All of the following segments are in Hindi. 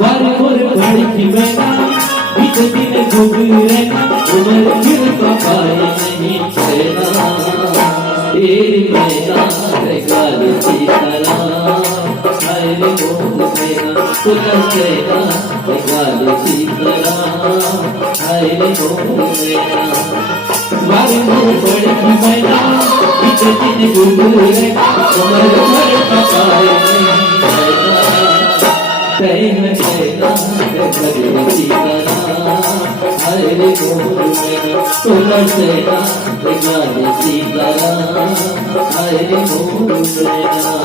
वारे मोर पड़ी थी मैना बीच दिन गुजरे उम्र फिर पाए नहीं चला तेरी मैना गाल की तरह हाय रे मोर मैना तुझे चेहरा गाल की तरह हाय रे मोर मैना वारे मोर पड़ी थी मैना बीच दिन गुजरे उम्र फिर पाए नहीं चला कहना कहना भगवती करा हाय रे मोर मैना तोला कहना भगवती करा हाय रे मोर मैना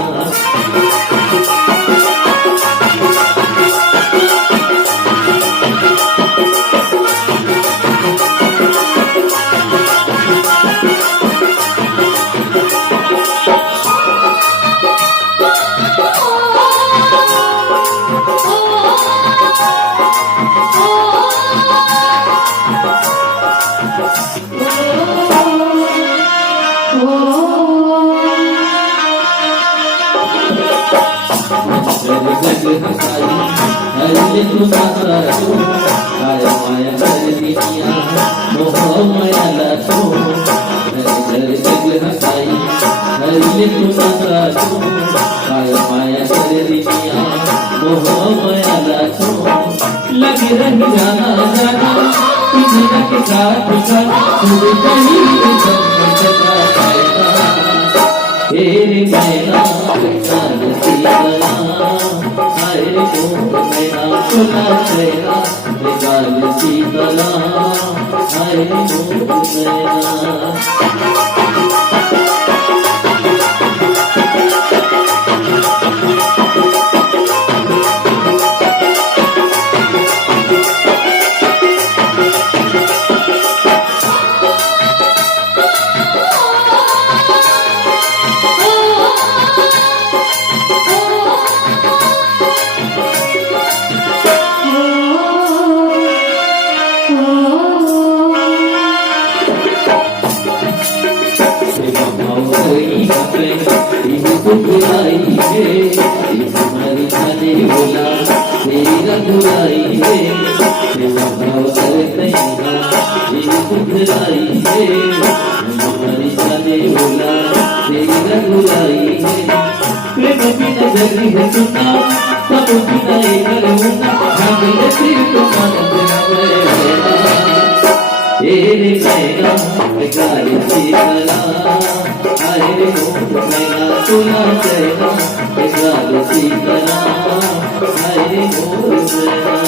हरे तू सारा तू काया माया कर दिया मोह माया लातो हरे जग हसाई हरे तू सारा तू काया माया कर दिया मोह माया लातो लगे रह जाना जाना किसी न के साथ चला खुद कहीं चला तेरी मैना गाल की तरह हाय रे मोर मैना तुला चेहरा गाल की तरह हाय रे मोर मैना बुराई है हमारी जाने बोला तेरा बुराई है भाव करते बुराई है हमारी जाने बोला तेरा बुराई है प्रेम बिना जगी है सुना सब बिना एक होना भाग्य सिर्फ तेरे मैना गाल की तरह हाय रे मोर मैना तुला चेहरा गाल की तरह हाय रे मोर मैना